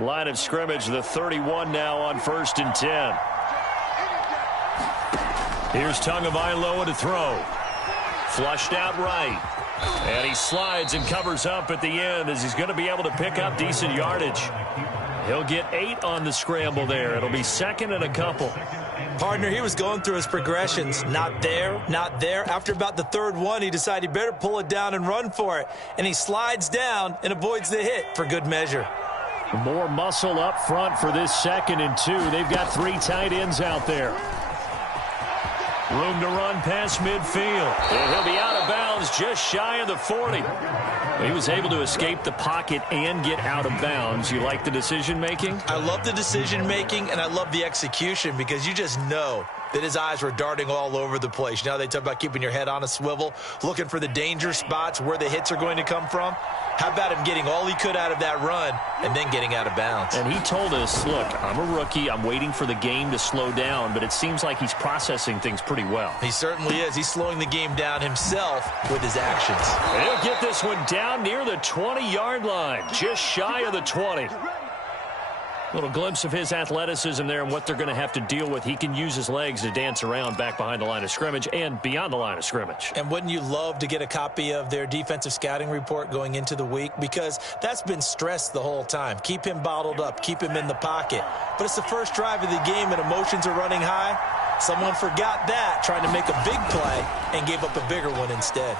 Line of scrimmage, the 31 now on 1st and 10. Here's Tagovailoa to throw. Flushed out right. And he slides and covers up at the end as he's going to be able to pick up decent yardage. He'll get 8 on the scramble there. It'll be 2nd and a couple. Partner, he was going through his progressions. Not there, not there. After about the 3rd one, he decided he better pull it down and run for it. And he slides down and avoids the hit for good measure. More muscle up front for this 2nd and 2. They've got 3 tight ends out there. Room to run past midfield. And he'll be out of bounds just shy of the 40. He was able to escape the pocket and get out of bounds. You like the decision-making? I love the decision-making, and I love the execution because you just know that his eyes were darting all over the place. You know, they talk about keeping your head on a swivel, looking for the danger spots, where the hits are going to come from. How about him getting all he could out of that run and then getting out of bounds? And he told us, look, I'm a rookie. I'm waiting for the game to slow down, but it seems like he's processing things pretty well. He certainly is. He's slowing the game down himself with his actions. And he'll get this one down near the 20-yard line, just shy of the 20. Little glimpse of his athleticism there and what they're going to have to deal with. He can use his legs to dance around back behind the line of scrimmage and beyond the line of scrimmage. And wouldn't you love to get a copy of their defensive scouting report going into the week? Because that's been stressed the whole time. Keep him bottled up. Keep him in the pocket. But it's the first drive of the game and emotions are running high. Someone forgot that, trying to make a big play and gave up a bigger one instead.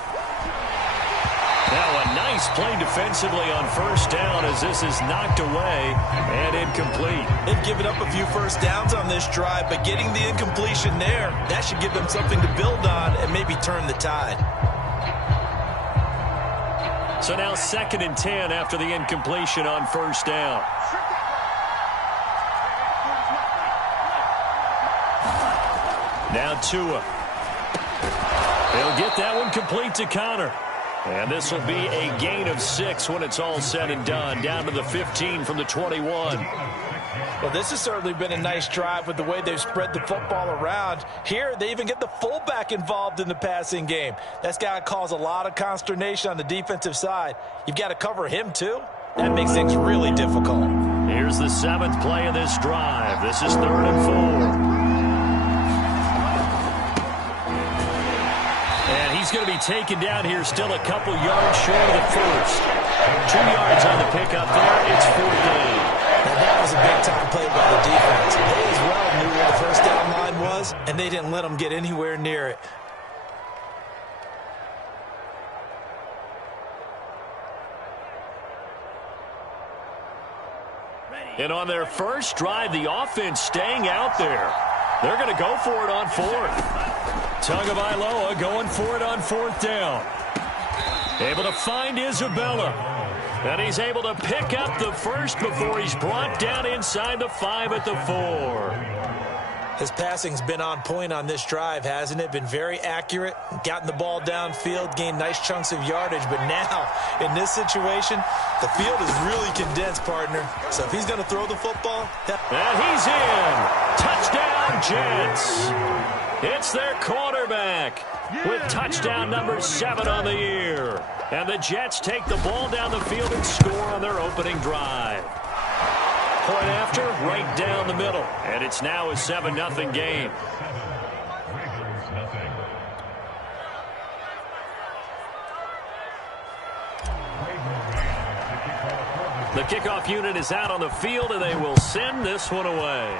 Now a nice play defensively on 1st down as this is knocked away and incomplete. They've given up a few first downs on this drive, but getting the incompletion there, that should give them something to build on and maybe turn the tide. So now 2nd and 10 after the incompletion on 1st down. Now Tua. He'll get that one complete to Connor. And this will be a gain of 6 when it's all said and done. Down to the 15 from the 21. Well, this has certainly been a nice drive with the way they've spread the football around. Here, they even get the fullback involved in the passing game. That's got to cause a lot of consternation on the defensive side. You've got to cover him, too. That makes things really difficult. Here's the 7th play of this drive. This is 3rd and 4. He's going to be taken down here, still a couple yards short of the 1st. 2 yards on the pickup there. It's 4th down. Now that was a big-time play by the defense. They as well knew where the first down line was, and they didn't let them get anywhere near it. And on their first drive, the offense staying out there. They're going to go for it on 4th. Tagovailoa going for it on 4th down. Able to find Isabella. And he's able to pick up the first before he's brought down inside the 5 at the 4. His passing's been on point on this drive, hasn't it? Been very accurate, gotten the ball downfield, gained nice chunks of yardage. But now, in this situation, the field is really condensed, partner. So if he's going to throw the football... And he's in. Touchdown, Jets. It's their quarterback with touchdown number 7 on the year. And the Jets take the ball down the field and score on their opening drive. Point after, right down the middle. And it's now a 7-0 game. The kickoff unit is out on the field, and they will send this one away.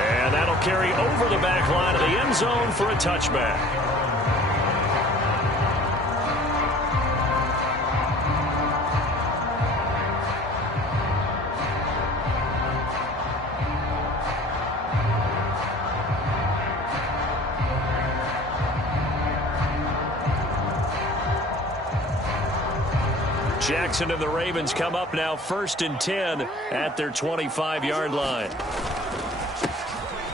And that'll carry over the back line of the end zone for a touchback. Jackson and the Ravens come up now 1st and 10 at their 25-yard line.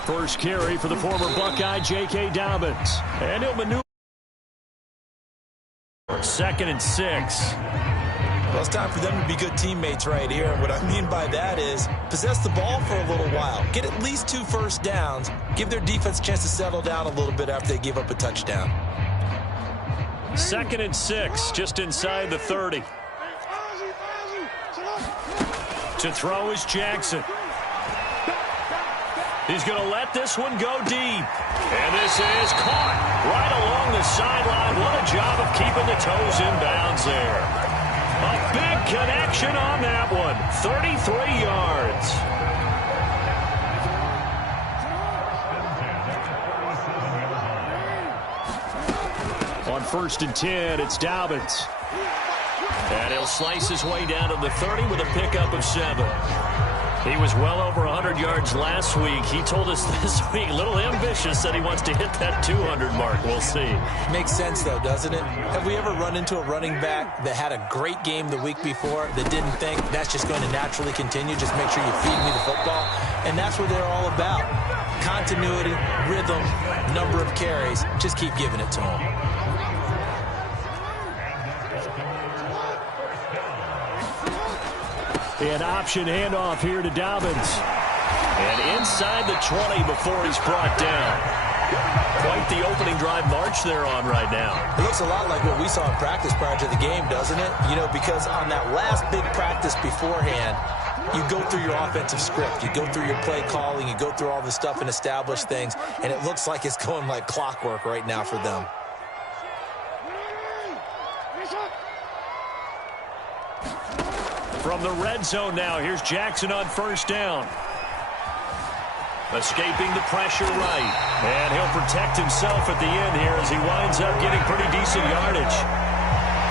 First carry for the former Buckeye, J.K. Dobbins. And he'll maneuver. 2nd and 6. Well, it's time for them to be good teammates right here. And what I mean by that is possess the ball for a little while. Get at least 2 first downs. Give their defense a chance to settle down a little bit after they give up a touchdown. 2nd and 6, just inside the 30. To throw is Jackson. He's going to let this one go deep. And this is caught right along the sideline. What a job of keeping the toes in bounds there. A big connection on that one. 33 yards. On 1st and 10, it's Dobbins. And he'll slice his way down to the 30 with a pickup of 7. He was well over 100 yards last week. He told us this week, a little ambitious, that he wants to hit that 200 mark. We'll see. Makes sense, though, doesn't it? Have we ever run into a running back that had a great game the week before that didn't think that's just going to naturally continue? Just make sure you feed me the football. And that's what they're all about. Continuity, rhythm, number of carries. Just keep giving it to them. An option handoff here to Dobbins. And inside the 20 before he's brought down. Quite the opening drive march they're on right now. It looks a lot like what we saw in practice prior to the game, doesn't it? You know, because on that last big practice beforehand, you go through your offensive script. You go through your play calling. You go through all the stuff and establish things. And it looks like it's going like clockwork right now for them. From the red zone now, here's Jackson on 1st down. Escaping the pressure right. And he'll protect himself at the end here as he winds up getting pretty decent yardage.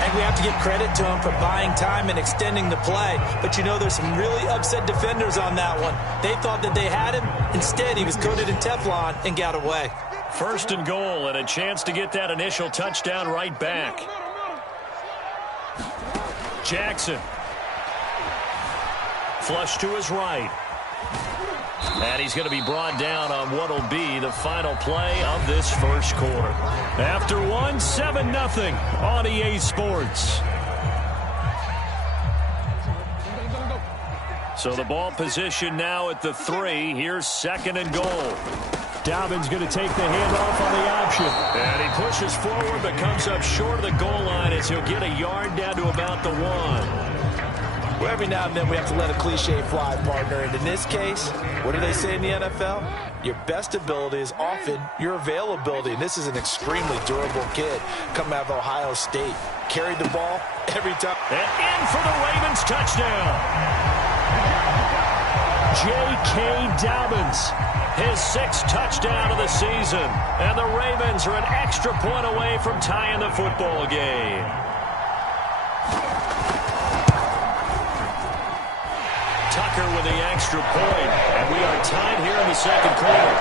And we have to give credit to him for buying time and extending the play. But you know, there's some really upset defenders on that one. They thought that they had him. Instead, he was coated in Teflon and got away. 1st and goal and a chance to get that initial touchdown right back. Jackson. Flush to his right. And he's going to be brought down on what will be the final play of this 1st quarter. After one, 7-0 on EA Sports. So the ball position now at the 3. Here's 2nd and goal. Dobbins going to take the handoff on the option. And he pushes forward but comes up short of the goal line as he'll get a yard down to about the 1. Well, every now and then we have to let a cliche fly, partner. And in this case, what do they say in the NFL? Your best ability is often your availability. And this is an extremely durable kid coming out of Ohio State. Carried the ball every time. And in for the Ravens touchdown. J.K. Dobbins, his 6th touchdown of the season. And the Ravens are an extra point away from tying the football game. Tucker with the extra point, and we are tied here in the 2nd quarter.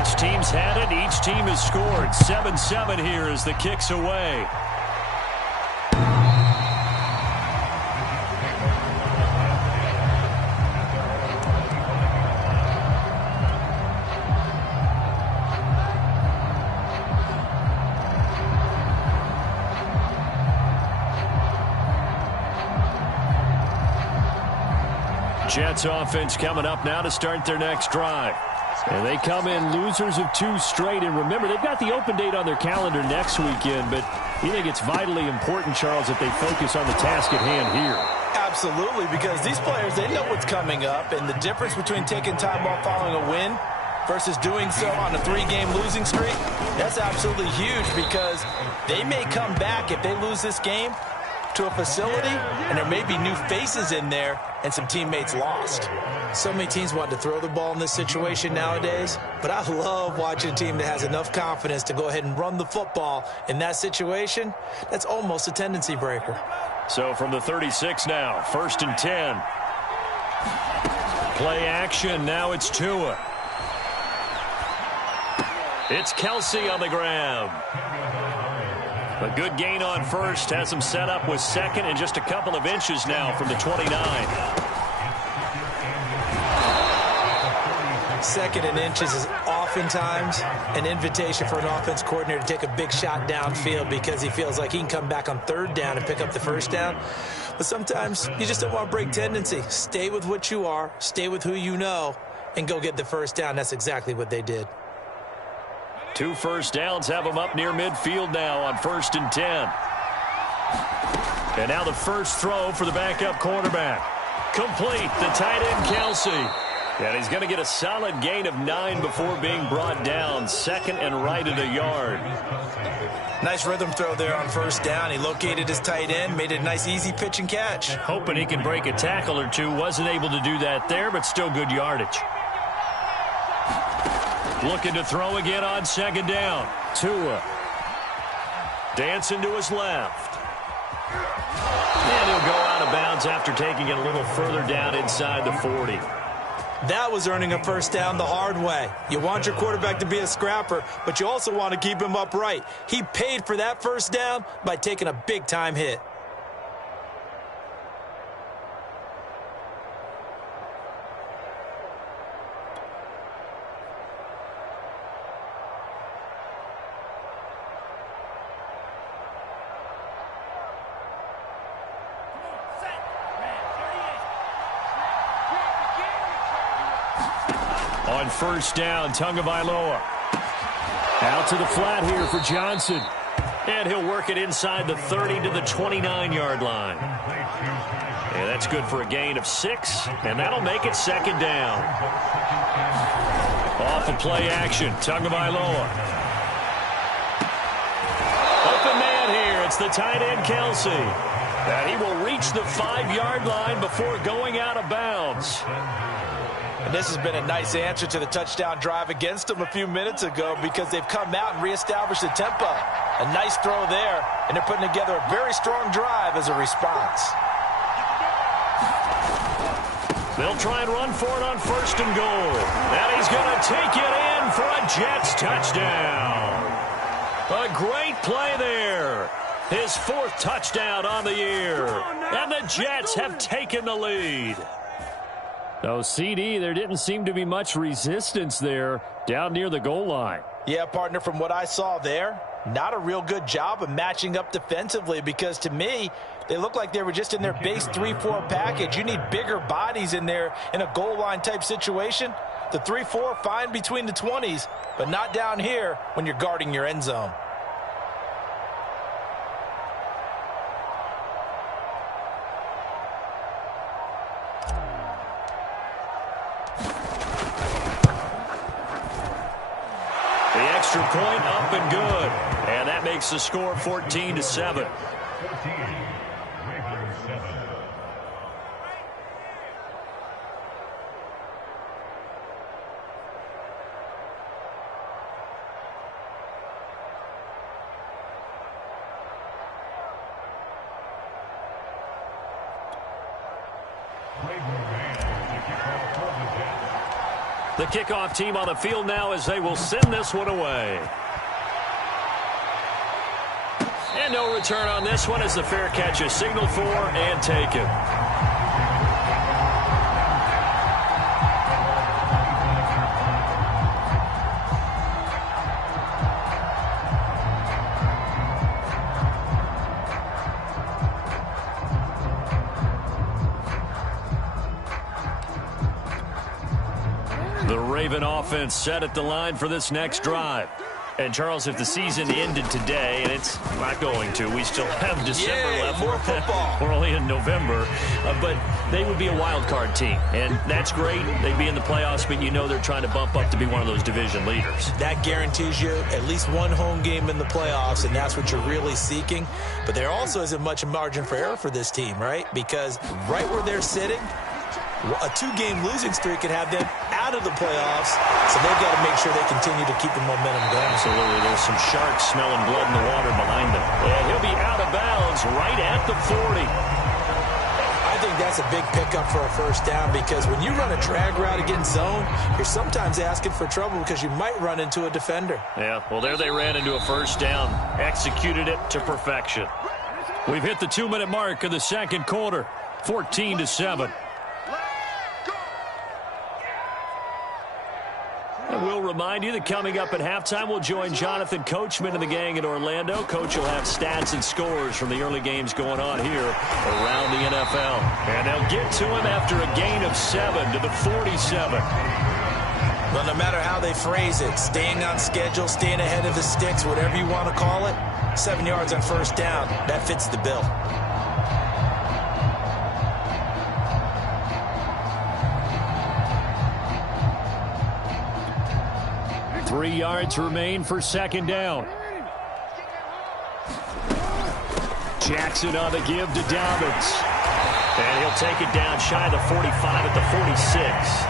Each team's had it, each team has scored. 7-7 here as the kick's away. Jets offense coming up now to start their next drive. And they come in losers of 2 straight. And remember, they've got the open date on their calendar next weekend. But you think it's vitally important, Charles, that they focus on the task at hand here? Absolutely, because these players, they know what's coming up. And the difference between taking time off following a win versus doing so on a 3-game losing streak, that's absolutely huge because they may come back if they lose this game to a facility, and there may be new faces in there and some teammates lost. So many teams want to throw the ball in this situation nowadays, but I love watching a team that has enough confidence to go ahead and run the football in that situation. That's almost a tendency breaker. So from the 36 now, 1st and 10. Play action, now it's Tua. It's Kelsey on the grab. A good gain on 1st, has him set up with 2nd and just a couple of inches now from the 29. 2nd and inches is oftentimes an invitation for an offense coordinator to take a big shot downfield because he feels like he can come back on 3rd down and pick up the 1st down. But sometimes you just don't want to break tendency. Stay with what you are, stay with who you know, and go get the 1st down. That's exactly what they did. 2 first downs have them up near midfield now on 1st and 10. And now the first throw for the backup quarterback. Complete, the tight end Kelsey. And he's going to get a solid gain of 9 before being brought down. 2nd and right at a yard. Nice rhythm throw there on 1st down. He located his tight end, made it a nice easy pitch and catch. Hoping he could break a tackle or two. Wasn't able to do that there, but still good yardage. Looking to throw again on 2nd down. Tua. Dancing to his left. And he'll go out of bounds after taking it a little further down inside the 40. That was earning a 1st down the hard way. You want your quarterback to be a scrapper, but you also want to keep him upright. He paid for that 1st down by taking a big-time hit. On 1st down, Tagovailoa. Out to the flat here for Johnson. And he'll work it inside the 30 to the 29-yard line. And that's good for a gain of 6, and that'll make it 2nd down. Off of play action, Tagovailoa. Open man here, it's the tight end Kelsey. And he will reach the 5-yard line before going out of bounds. And this has been a nice answer to the touchdown drive against them a few minutes ago because they've come out and reestablished the tempo. A nice throw there, and they're putting together a very strong drive as a response. They'll try and run for it on 1st and goal. And he's going to take it in for a Jets touchdown. A great play there. His 4th touchdown on the year. And the Jets have taken the lead. Oh, CD, there didn't seem to be much resistance there down near the goal line. Yeah, partner, from what I saw there, not a real good job of matching up defensively because to me, they look like they were just in their base 3-4 package. You need bigger bodies in there in a goal line type situation. The 3-4, fine between the 20s, but not down here when you're guarding your end zone. Extra point up and good. And that makes the score 14-7. The kickoff team on the field now as they will send this one away. And no return on this one as the fair catch is signaled for and taken. The Raven offense set at the line for this next drive. And, Charles, if the season ended today, and it's not going to, we still have December left. More football. We're only in November. But they would be a wild card team. And that's great. They'd be in the playoffs, but you know they're trying to bump up to be one of those division leaders. That guarantees you at least one home game in the playoffs, and that's what you're really seeking. But there also isn't much margin for error for this team, right? Because right where they're sitting, a 2-game losing streak could have them out of the playoffs, so they've got to make sure they continue to keep the momentum going. Absolutely. There's some sharks smelling blood in the water behind them. And he'll be out of bounds right at the 40. I think that's a big pickup for a 1st down because when you run a drag route against zone, you're sometimes asking for trouble because you might run into a defender. Yeah, well, there they ran into a 1st down. Executed it to perfection. We've hit the 2-minute mark of the 2nd quarter. 14-7. And we'll remind you that coming up at halftime, we'll join Jonathan Coachman and the gang in Orlando. Coach will have stats and scores from the early games going on here around the NFL. And they'll get to him after a gain of 7 to the 47. Well, no matter how they phrase it, staying on schedule, staying ahead of the sticks, whatever you want to call it, 7 yards on first down, that fits the bill. 3 yards remain for second down. Jackson on the give to Dobbins. And he'll take it down shy of the 45 at the 46.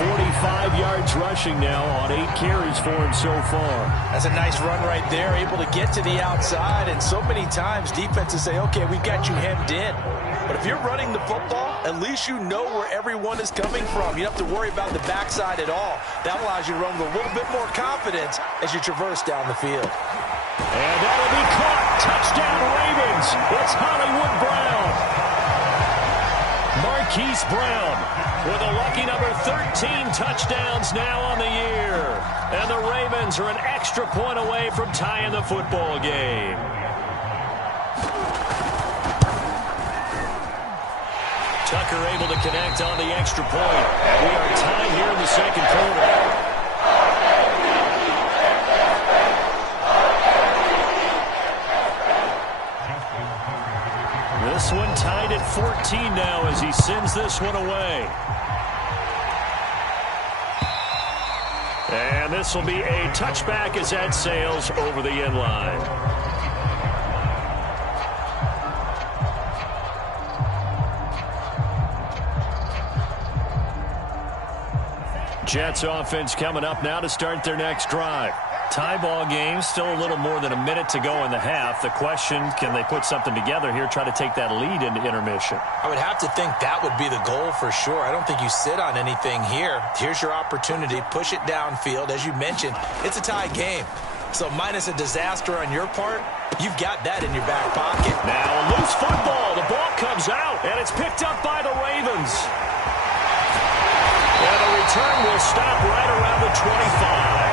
45 yards rushing now on 8 carries for him so far. That's a nice run right there, able to get to the outside. And so many times defenses say, okay, we've got you hemmed in. But if you're running the football, at least you know where everyone is coming from. You don't have to worry about the backside at all. That allows you to run with a little bit more confidence as you traverse down the field. And that'll be caught. Touchdown Ravens. It's Hollywood Brown. Marquise Brown with a lucky number 13 touchdowns now on the year. And the Ravens are an extra point away from tying the football game. Tucker able to connect on the extra point. And we are tied here in the second quarter. This one tied at 14 now as he sends this one away. And this will be a touchback as that sails over the end line. Jets offense coming up now to start their next drive. Tie ball game, still a little more than a minute to go in the half. The question, can they put something together here, try to take that lead into intermission? I would have to think that would be the goal for sure. I don't think you sit on anything here. Here's your opportunity. Push it downfield. As you mentioned, it's a tie game. So minus a disaster on your part, you've got that in your back pocket. Now a loose football. The ball comes out, and it's picked up by the Ravens. And the return will stop right around the 25.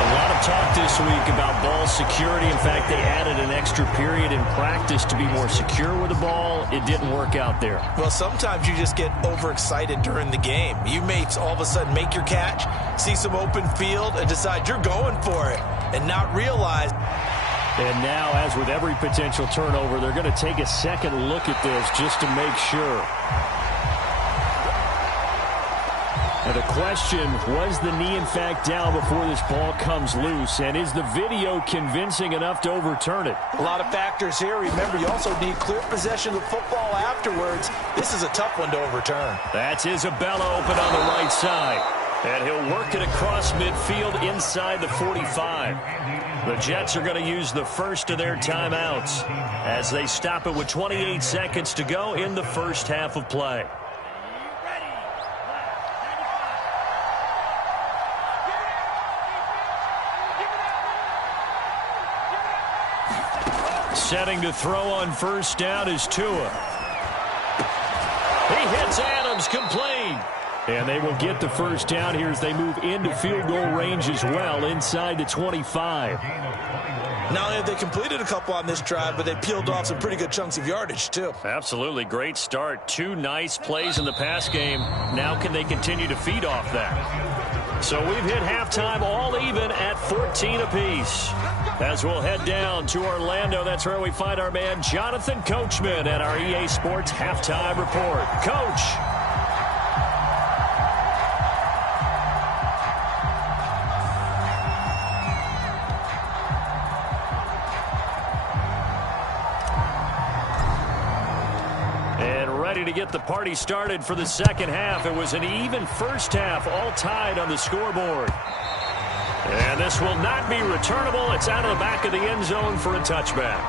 A lot of talk this week about ball security. In fact, they added an extra period in practice to be more secure with the ball. It didn't work out there. Well, sometimes you just get overexcited during the game. You may all of a sudden make your catch, see some open field, and decide you're going for it, and not realize. And now, as with every potential turnover, they're going to take a second look at this just to make sure. And the question, was the knee in fact down before this ball comes loose? And is the video convincing enough to overturn it? A lot of factors here. Remember, you also need clear possession of the football afterwards. This is a tough one to overturn. That's Isabella open on the right side. And he'll work it across midfield inside the 45. The Jets are going to use the first of their timeouts as they stop it with 28 seconds to go in the first half of play. Setting to throw on first down is Tua. He hits Adams complete. And they will get the first down here as they move into field goal range as well inside the 25. Not only have they completed a couple on this drive, but they peeled off some pretty good chunks of yardage, too. Absolutely. Great start. 2 nice plays in the pass game. Now can they continue to feed off that? So we've hit halftime all even at 14 apiece. As we'll head down to Orlando, that's where we find our man Jonathan Coachman at our EA Sports Halftime Report. Coach. Ready to get the party started for the second half. It was an even first half, all tied on the scoreboard. And this will not be returnable. It's out of the back of the end zone for a touchback.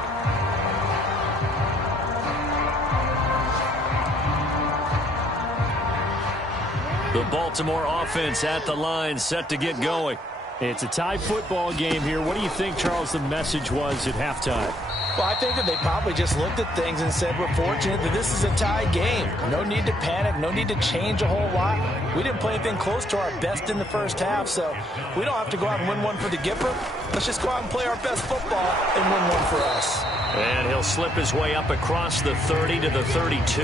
The Baltimore offense at the line, set to get going. It's a tie football game here. What do you think, Charles, the message was at halftime? Well, I think that they probably just looked at things and said, we're fortunate that this is a tie game. No need to panic. No need to change a whole lot. We didn't play anything close to our best in the first half, so we don't have to go out and win one for the Gipper. Let's just go out and play our best football and win one for us. And he'll slip his way up across the 30 to the 32.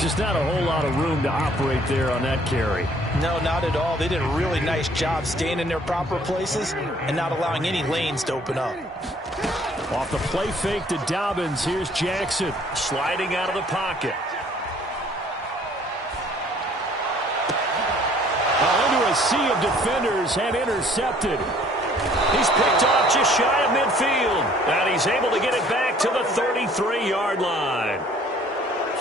Just not a whole lot of room to operate there on that carry. No, not at all. They did a really nice job staying in their proper places and not allowing any lanes to open up. Off the play fake to Dobbins, here's Jackson. Sliding out of the pocket. Into a sea of defenders and intercepted. He's picked off just shy of midfield. And he's able to get it back to the 33-yard line.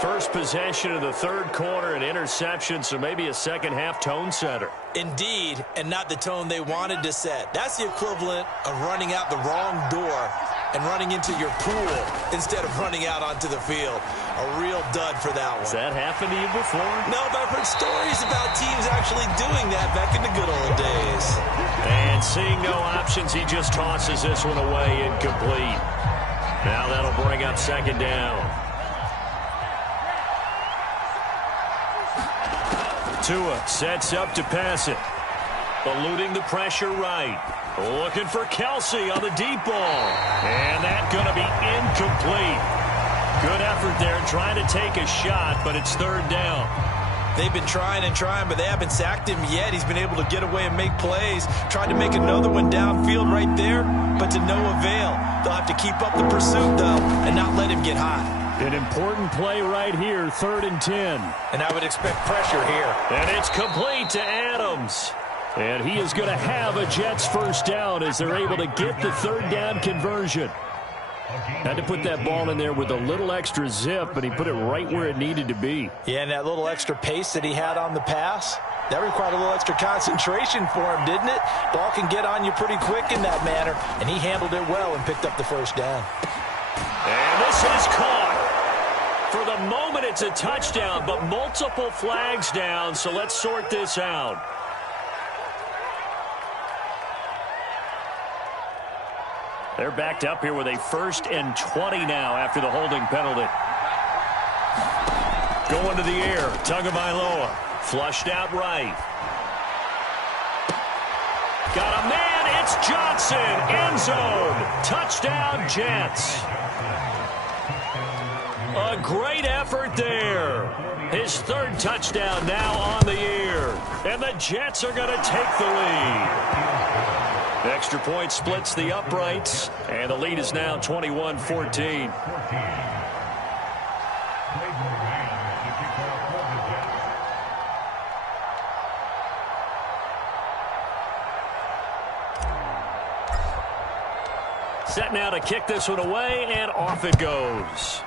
First possession of the third quarter, an interception, so maybe a second-half tone setter. Indeed, and not the tone they wanted to set. That's the equivalent of running out the wrong door and running into your pool instead of running out onto the field. A real dud for that one. Has that happened to you before? No, but I've heard stories about teams actually doing that back in the good old days. And seeing no options, he just tosses this one away incomplete. Now that'll bring up second down. Tua sets up to pass it. Eluding the pressure right. Looking for Kelsey on the deep ball. And that's going to be incomplete. Good effort there trying to take a shot, but it's third down. They've been trying and trying, but they haven't sacked him yet. He's been able to get away and make plays. Tried to make another one downfield right there, but to no avail. They'll have to keep up the pursuit, though, and not let him get hot. An important play right here, 3rd and 10. And I would expect pressure here. And it's complete to Adams. And he is going to have a Jets first down as they're able to get the third down conversion. Had to put that ball in there with a little extra zip, but he put it right where it needed to be. Yeah, and that little extra pace that he had on the pass, that required a little extra concentration for him, didn't it? Ball can get on you pretty quick in that manner, and he handled it well and picked up the first down. And this is caught. For the moment, it's a touchdown, but multiple flags down, so let's sort this out. They're backed up here with a 1st and 20 now after the holding penalty. Going to the air, Tagovailoa. Flushed out right. Got a man, it's Johnson. End zone. Touchdown, Jets. A great effort there. His 3rd touchdown now on the year. And the Jets are going to take the lead. Extra point splits the uprights, and the lead is now 21-14. Set now to kick this one away, and off it goes.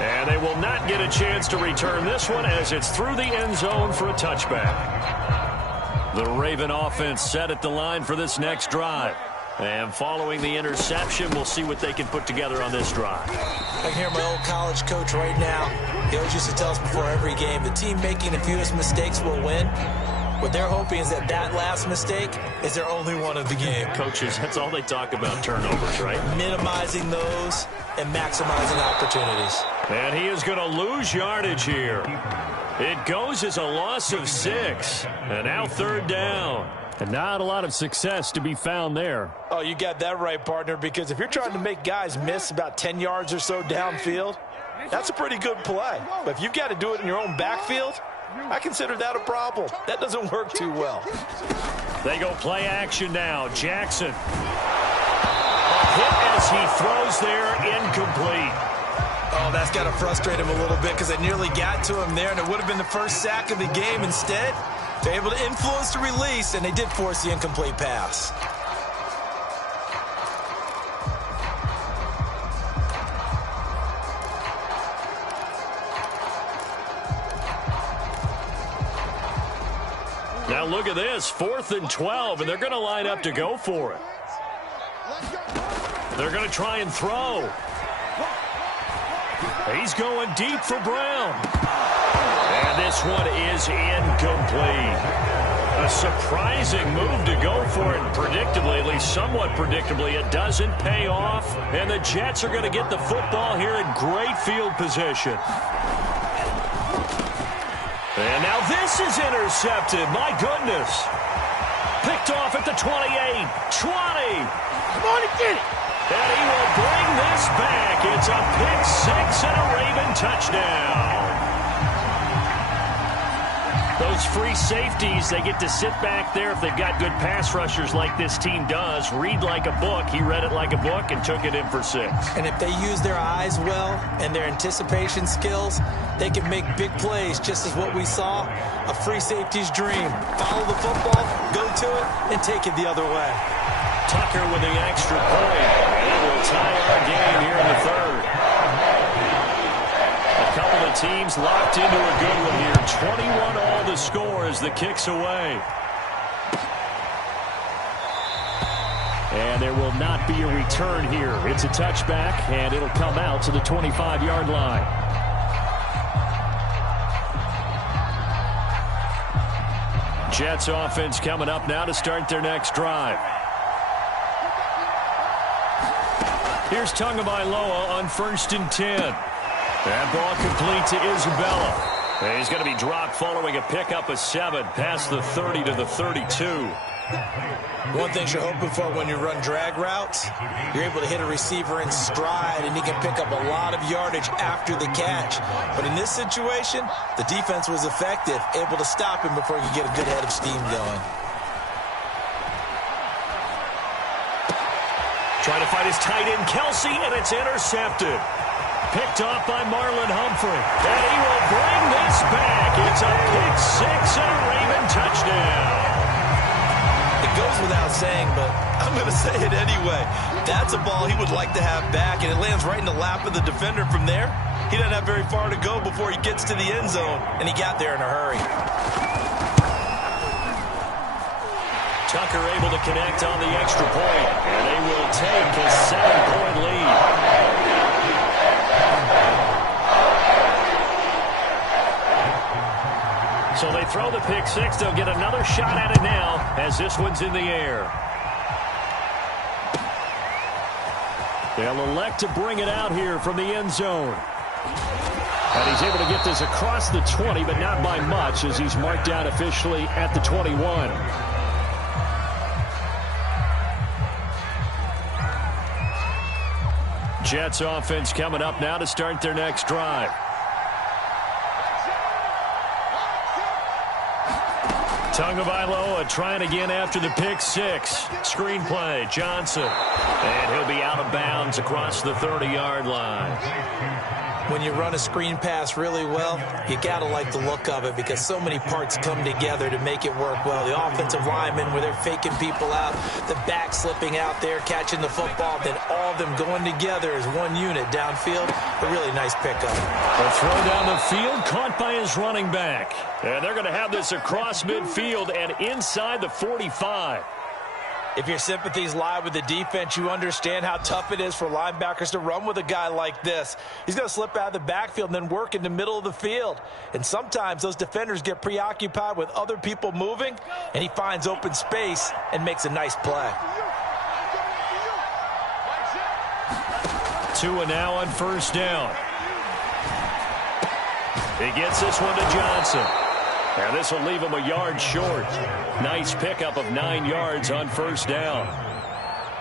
And they will not get a chance to return this one as it's through the end zone for a touchback. The Raven offense set at the line for this next drive. And following the interception, we'll see what they can put together on this drive. I can hear my old college coach right now. He always used to tell us before every game, the team making the fewest mistakes will win. What they're hoping is that last mistake is their only one of the game. Coaches, that's all they talk about, turnovers, right? Minimizing those and maximizing opportunities. And he is going to lose yardage here. It goes as a loss of 6. And now 3rd down. And not a lot of success to be found there. Oh, you got that right, partner, because if you're trying to make guys miss about 10 yards or so downfield, that's a pretty good play. But if you've got to do it in your own backfield, I consider that a problem. That doesn't work too well. They go play action now. Jackson. A hit as he throws there, incomplete. Oh, that's got to frustrate him a little bit because they nearly got to him there, and it would have been the first sack of the game. Instead, they're able to influence the release, and they did force the incomplete pass. Now look at this, 4th and 12, and they're going to line up to go for it. They're going to try and throw. He's going deep for Brown. And this one is incomplete. A surprising move to go for it, predictably, at least somewhat predictably. It doesn't pay off, and the Jets are going to get the football here in great field position. And now this is intercepted. My goodness. Picked off at the 28, 20. Come on and get it. And he will bring this back. It's a pick 6 and a Raven touchdown. those free safeties, they get to sit back there if they've got good pass rushers like this team does. Read like a book. He read it like a book and took it in for 6. And if they use their eyes well and their anticipation skills, they can make big plays, just as what we saw. A free safety's dream. Follow the football, go to it, and take it the other way. Tucker with the extra point. It will tie our game here in the third. A couple of teams locked into a good one here. 21 all the score as the kick's away. And there will not be a return here. It's a touchback, and it'll come out to the 25-yard line. Jets offense coming up now to start their next drive. Here's Tagovailoa on 1st and 10. That ball complete to Isabella. He's going to be dropped following a pickup of 7 past the 30 to the 32. One thing you're hoping for when you run drag routes, you're able to hit a receiver in stride, and he can pick up a lot of yardage after the catch. But in this situation, the defense was effective, able to stop him before he could get a good head of steam going. Trying to fight his tight end, Kelsey, and it's intercepted. Picked off by Marlon Humphrey. And he will bring this back. It's a pick 6 and a Raven touchdown. It goes without saying, but I'm going to say it anyway. That's a ball he would like to have back, and it lands right in the lap of the defender from there. He doesn't have very far to go before he gets to the end zone, and he got there in a hurry. Tucker able to connect on the extra point, and they will take a 7-point lead. So they throw the pick 6. They'll get another shot at it now as this one's in the air. They'll elect to bring it out here from the end zone. And he's able to get this across the 20, but not by much as he's marked down officially at the 21. Jets offense coming up now to start their next drive. Tagovailoa trying again after the pick 6. Screenplay, Johnson. And he'll be out of bounds across the 30-yard line. When you run a screen pass really well, you got to like the look of it because so many parts come together to make it work well. The offensive linemen, where they're faking people out, the back slipping out there, catching the football, then all of them going together as one unit downfield. A really nice pickup. A throw down the field, caught by his running back. And they're going to have this across midfield and inside the 45. If your sympathies lie with the defense, you understand how tough it is for linebackers to run with a guy like this. He's going to slip out of the backfield and then work in the middle of the field. And sometimes those defenders get preoccupied with other people moving, and he finds open space and makes a nice play. 2 and now on 1st down. He gets this one to Johnson. And this will leave him a yard short. Nice pickup of 9 yards on 1st down.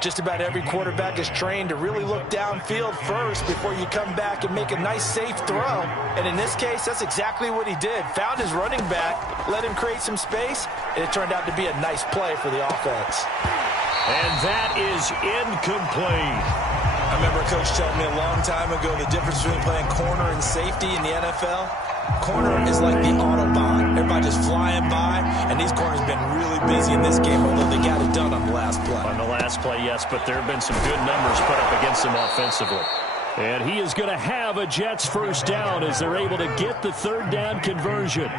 Just about every quarterback is trained to really look downfield first before you come back and make a nice, safe throw. And in this case, that's exactly what he did. Found his running back, let him create some space, and it turned out to be a nice play for the offense. And that is incomplete. I remember a coach telling me a long time ago the difference between playing corner and safety in the NFL. Corner is like the Autobahn. Everybody just flying by, and these corners have been really busy in this game, although they got it done on the last play. On the last play, yes, but there have been some good numbers put up against them offensively. And he is going to have a Jets 1st down as they're able to get the 3rd down conversion.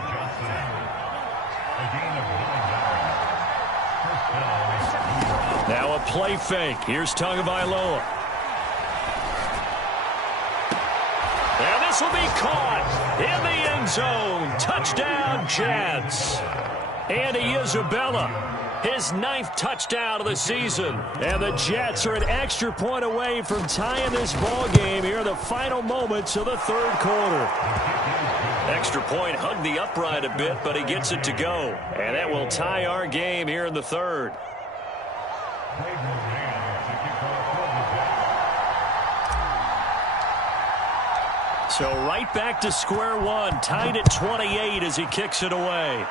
Now a play fake. Here's Tagovailoa. And this will be caught in the end zone. Touchdown, Jets. Andy Isabella, his 9th touchdown of the season. And the Jets are an extra point away from tying this ball game here in the final moments of the 3rd quarter. Extra point hugged the upright a bit, but he gets it to go. And that will tie our game here in the 3rd. So right back to square one, tied at 28 as he kicks it away.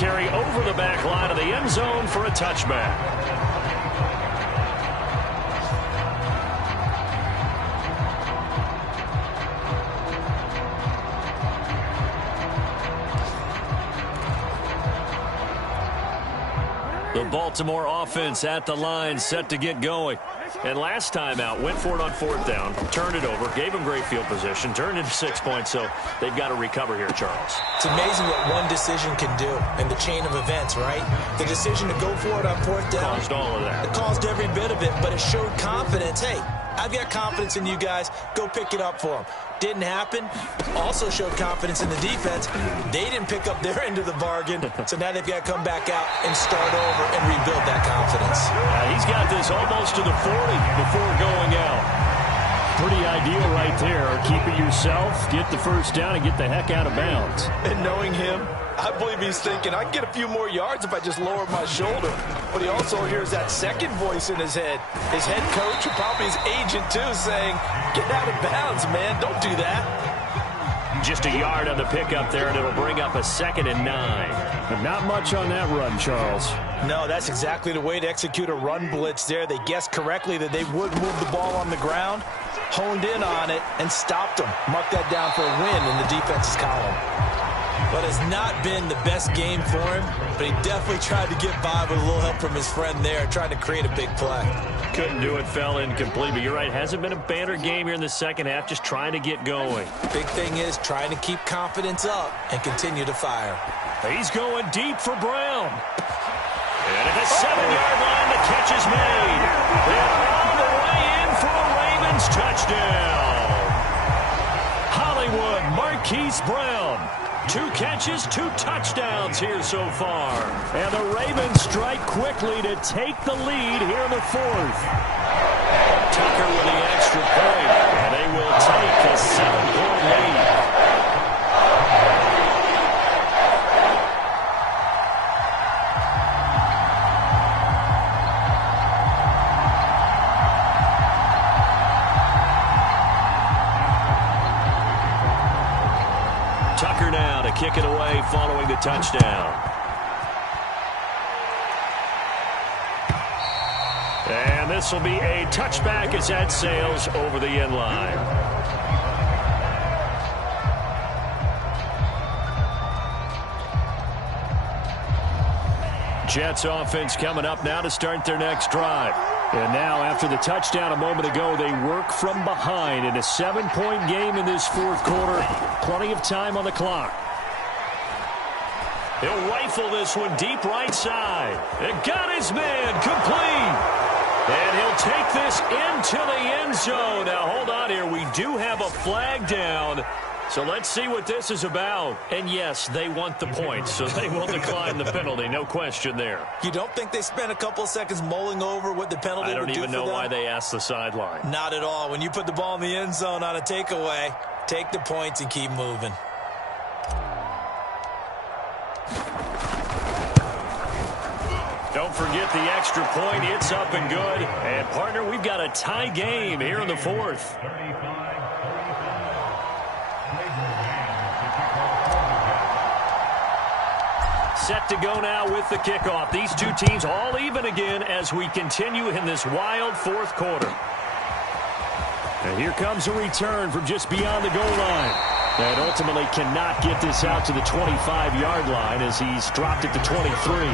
carry over the back line of the end zone for a touchback. The Baltimore offense at the line, set to get going. And last time out, went for it on fourth down, turned it over, gave them great field position, turned into 6 points, so they've got to recover here, Charles. It's amazing what one decision can do in the chain of events, right? The decision to go for it on fourth down. Caused all of that. It caused every bit of it, but it showed confidence. Hey, I've got confidence in you guys. Go pick it up for them. Didn't happen. Also showed confidence in the defense. They didn't pick up their end of the bargain, so now they've got to come back out and start over and rebuild that confidence. He's got this almost to the 40 before going out. Pretty ideal right there. Keep it yourself, get the first down, and get the heck out of bounds. And knowing him, I believe he's thinking, I can get a few more yards if I just lower my shoulder. But he also hears that second voice in his head. His head coach and probably his agent, too, saying, get out of bounds, man. Don't do that. Just a yard on the pickup there, and it'll bring up a 2nd and 9. But not much on that run, Charles. No, that's exactly the way to execute a run blitz there. They guessed correctly that they would move the ball on the ground, honed in on it, and stopped them. Marked that down for a win in the defense's column. But it's not been the best game for him, but he definitely tried to get by with a little help from his friend there, trying to create a big play. Couldn't do it, fell incomplete, but you're right, hasn't been a banner game here in the second half, just trying to get going. Big thing is trying to keep confidence up and continue to fire. He's going deep for Brown. And at the 7-yard line, the catch is made. And all the way in for a Ravens touchdown. Hollywood Marquise Brown. 2 catches, 2 touchdowns here so far. And the Ravens strike quickly to take the lead here in the 4th. Tucker with the extra point, and they will take a 7-point lead. Tucker now to kick it away following the touchdown. And this will be a touchback as that sails over the end line. Jets offense coming up now to start their next drive. And now, after the touchdown a moment ago, they work from behind in a 7-point game in this 4th quarter. Plenty of time on the clock. He'll rifle this one deep right side. And got his man complete. And he'll take this into the end zone. Now, hold on here. We do have a flag down. So let's see what this is about. And yes, they want the points, so they will decline the penalty. No question there. You don't think they spent a couple of seconds mulling over what the penalty would do for them? I don't even know why they asked the sideline. Not at all. When you put the ball in the end zone on a takeaway, take the points and keep moving. Don't forget the extra point. It's up and good. And, partner, we've got a tie game here in the 4th. Set to go now with the kickoff. These two teams all even again as we continue in this wild 4th quarter. And here comes a return from just beyond the goal line. And ultimately cannot get this out to the 25-yard line as he's dropped it to 23.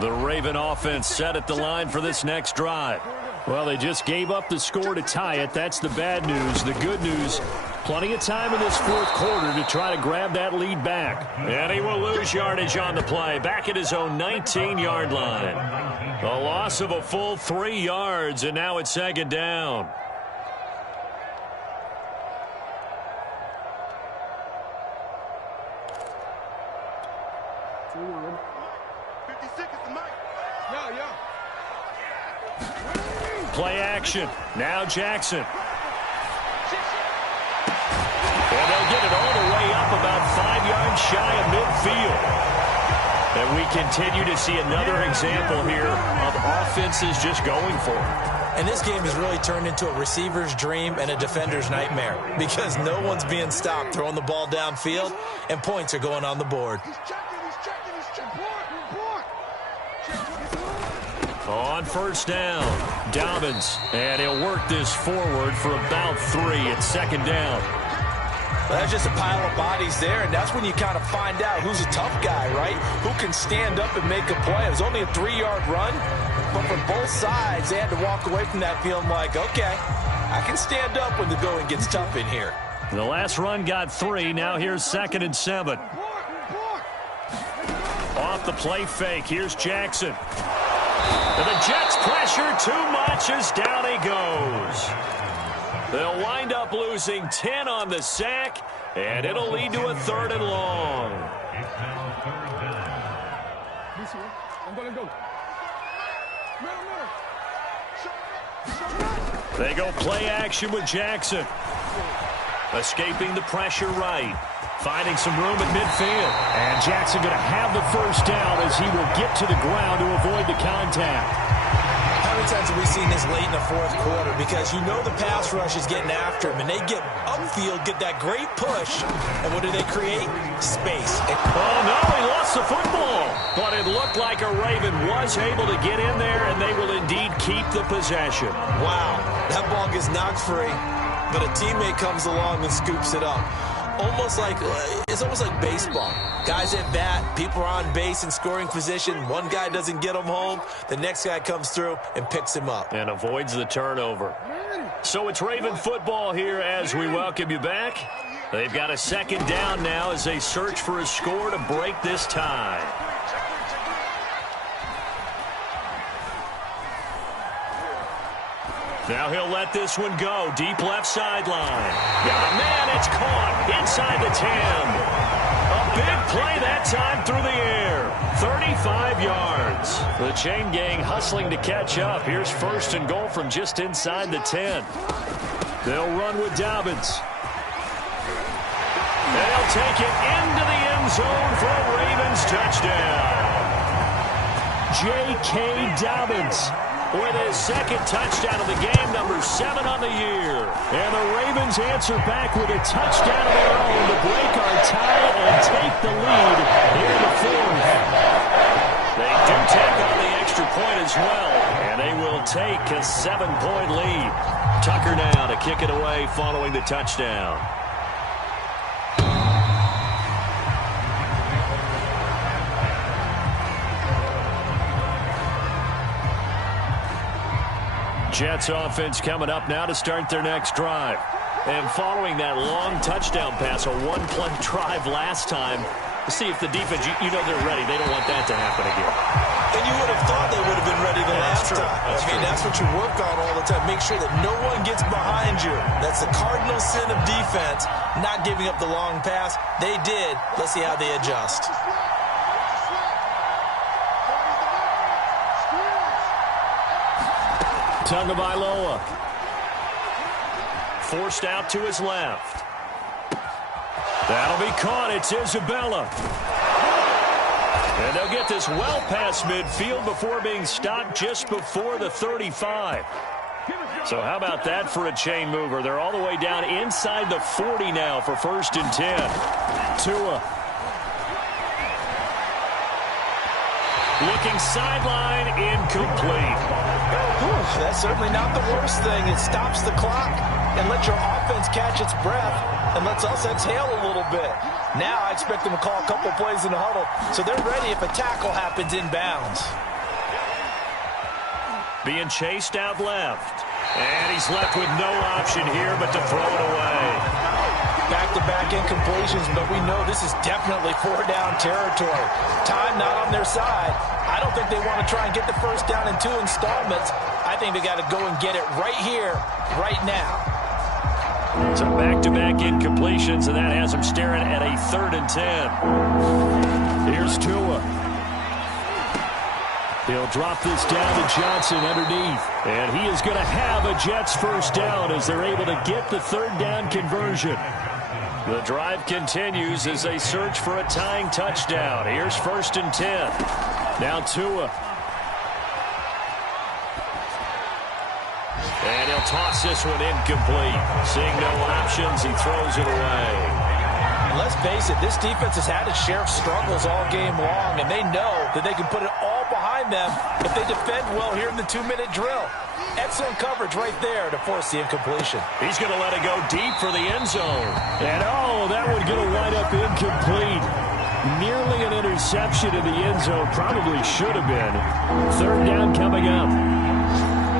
The Raven offense set at the line for this next drive. Well, they just gave up the score to tie it. That's the bad news. The good news, plenty of time in this 4th quarter to try to grab that lead back. And he will lose yardage on the play. Back at his own 19-yard line. A loss of a full 3 yards, and now it's 2nd down. Play action. Now Jackson. And they'll get it all the way up about 5 yards shy of midfield. And we continue to see another example here of offenses just going for it. And this game has really turned into a receiver's dream and a defender's nightmare because no one's being stopped throwing the ball downfield, and points are going on the board. On first down, Dobbins, and he'll work this forward for about 3 at second down. Well, that's just a pile of bodies there, and that's when you kind of find out who's a tough guy, right? Who can stand up and make a play. It was only a 3-yard run, but from both sides, they had to walk away from that feeling like, okay, I can stand up when the going gets tough in here. The last run got 3. Now here's 2nd and 7. Off the play fake, here's Jackson. And the Jets pressure too much as down he goes. They'll wind up losing 10 on the sack, and it'll lead to a 3rd and long. They go play action with Jackson. Escaping the pressure right. Finding some room at midfield. And Jackson going to have the first down as he will get to the ground to avoid the contact. How many times have we seen this late in the 4th quarter? Because you know the pass rush is getting after him, and they get upfield, get that great push, and what do they create? Space. Oh, no, he lost the football. But it looked like a Raven was able to get in there, and they will indeed keep the possession. Wow, that ball gets knocked free, but a teammate comes along and scoops it up. It's almost like baseball. Guys at bat, people are on base in scoring position. One guy doesn't get him home. The next guy comes through and picks him up. And avoids the turnover. So it's Raven football here as we welcome you back. They've got a 2nd down now as they search for a score to break this tie. Now he'll let this one go. Deep left sideline. Yeah, man, it's caught inside the 10. A big play that time through the air. 35 yards. The chain gang hustling to catch up. Here's 1st and goal from just inside the 10. They'll run with Dobbins. They'll take it into the end zone for a Ravens touchdown. J.K. Dobbins with his 2nd touchdown of the game, number 7 on the year. And the Ravens answer back with a touchdown of their own to break our tie and take the lead here in the 4th. They do tack on the extra point as well, and they will take a 7-point lead. Tucker now to kick it away following the touchdown. Jets offense coming up now to start their next drive. And following that long touchdown pass, a one-play drive last time, to see if the defense, you know they're ready. They don't want that to happen again. And you would have thought they would have been ready the last time. That's what you work on all the time. Make sure that no one gets behind you. That's the cardinal sin of defense, not giving up the long pass. They did. Let's see how they adjust. Tagovailoa forced out to his left. That'll be caught. It's Isabella. And they'll get this well past midfield before being stopped just before the 35. So how about that for a chain mover? They're all the way down inside the 40 now for 1st and 10. Tua. Looking sideline, incomplete. That's certainly not the worst thing. It stops the clock and lets your offense catch its breath and lets us exhale a little bit. Now I expect them to call a couple plays in the huddle, so they're ready if a tackle happens inbounds. Being chased out left. And he's left with no option here but to throw it away. Back-to-back incompletions, but we know this is definitely 4-down territory. Time not on their side. I don't think they want to try and get the first down in 2 installments. I think they got to go and get it right here, right now. So back-to-back incompletions, and that has them staring at a 3rd and 10. Here's Tua. He'll drop this down to Johnson underneath. And he is going to have a Jets first down as they're able to get the 3rd down conversion. The drive continues as they search for a tying touchdown. Here's 1st and 10. Now Tua. And he'll toss this one incomplete. Seeing no options, he throws it away. Let's face it, this defense has had its share of struggles all game long, and they know that they can put it all behind them if they defend well here in the 2-minute drill. Excellent coverage right there to force the incompletion. He's going to let it go deep for the end zone. And that would get a wind-up incomplete. Nearly an interception in the end zone. Probably should have been. 3rd down coming up.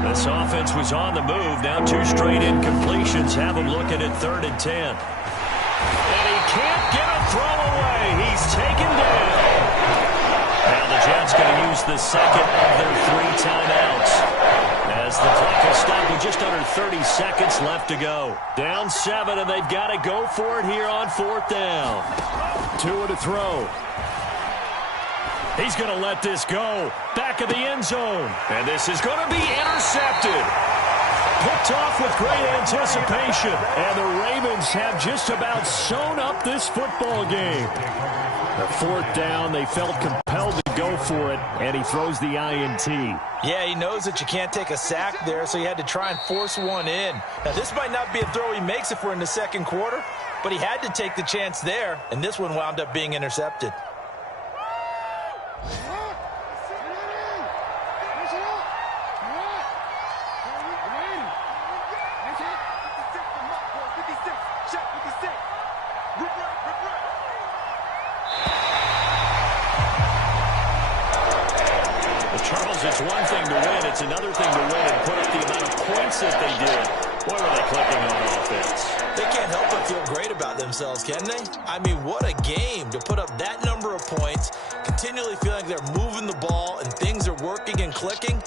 This offense was on the move. Now 2 straight incompletions have them looking at 3rd and 10. And he can't get a throw away. He's taken down. Now the Jets going to use the second of their 3 timeouts as the clock will stop with just under 30 seconds left to go. Down 7, and they've got to go for it here on 4th down. Tua to throw. He's going to let this go. Back of the end zone. And this is going to be intercepted. Picked off with great anticipation. And the Ravens have just about sewn up this football game. The 4th down, they felt compelled to go for it, and he throws the INT. Yeah, he knows that you can't take a sack there, so he had to try and force one in. Now, this might not be a throw he makes if we're in the 2nd quarter, but he had to take the chance there, and this one wound up being intercepted. It's one thing to win, it's another thing to win and put up the amount of points that they did. Boy, were they clicking on offense. They can't help but feel great about themselves, can they? I mean, what a game to put up that number of points, continually feeling like they're moving the ball and things are working and clicking.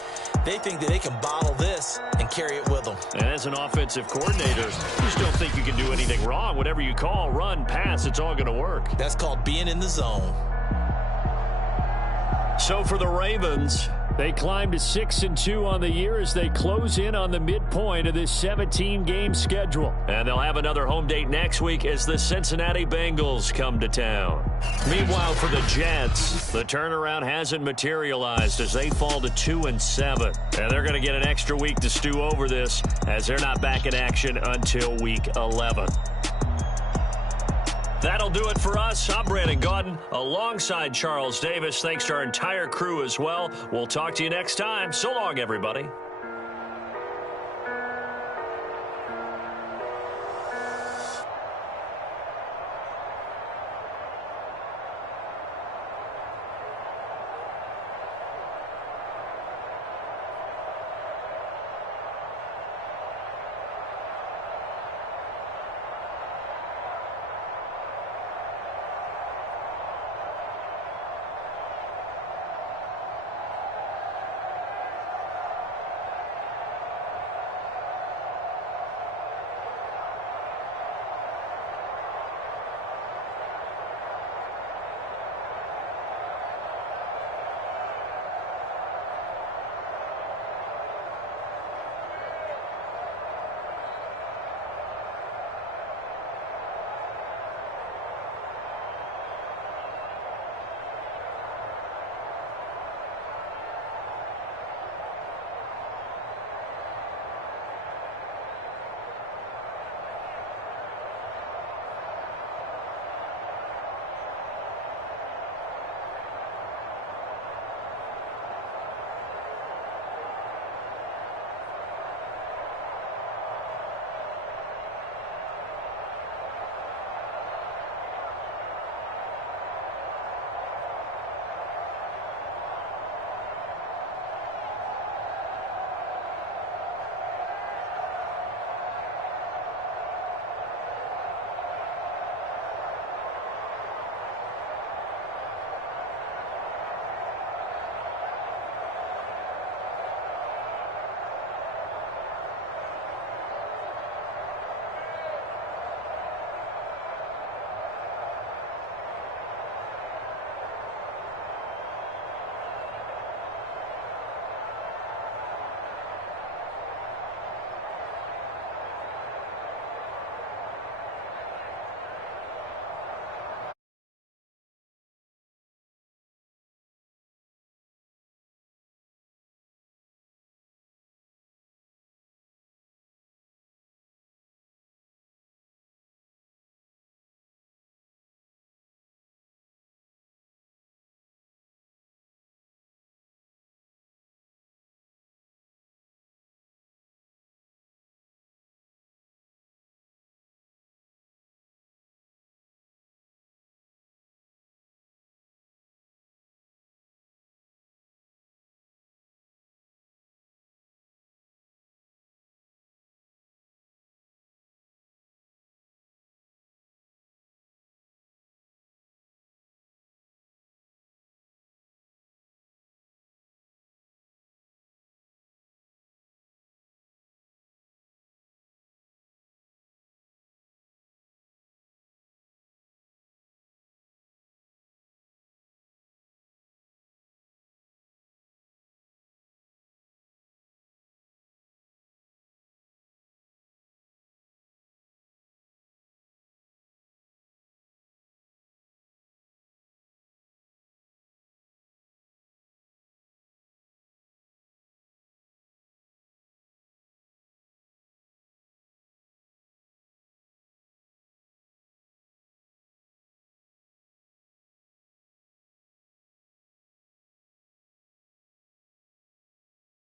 They think that they can bottle this and carry it with them. And as an offensive coordinator, you just don't think you can do anything wrong. Whatever you call, run, pass, it's all going to work. That's called being in the zone. So for the Ravens, they climb to 6-2 on the year as they close in on the midpoint of this 17-game schedule. And they'll have another home date next week as the Cincinnati Bengals come to town. Meanwhile, for the Jets, the turnaround hasn't materialized as they fall to 2-7. And they're going to get an extra week to stew over this as they're not back in action until week 11. That'll do it for us. I'm Brandon Gaudin alongside Charles Davis. Thanks to our entire crew as well. We'll talk to you next time. So long, everybody.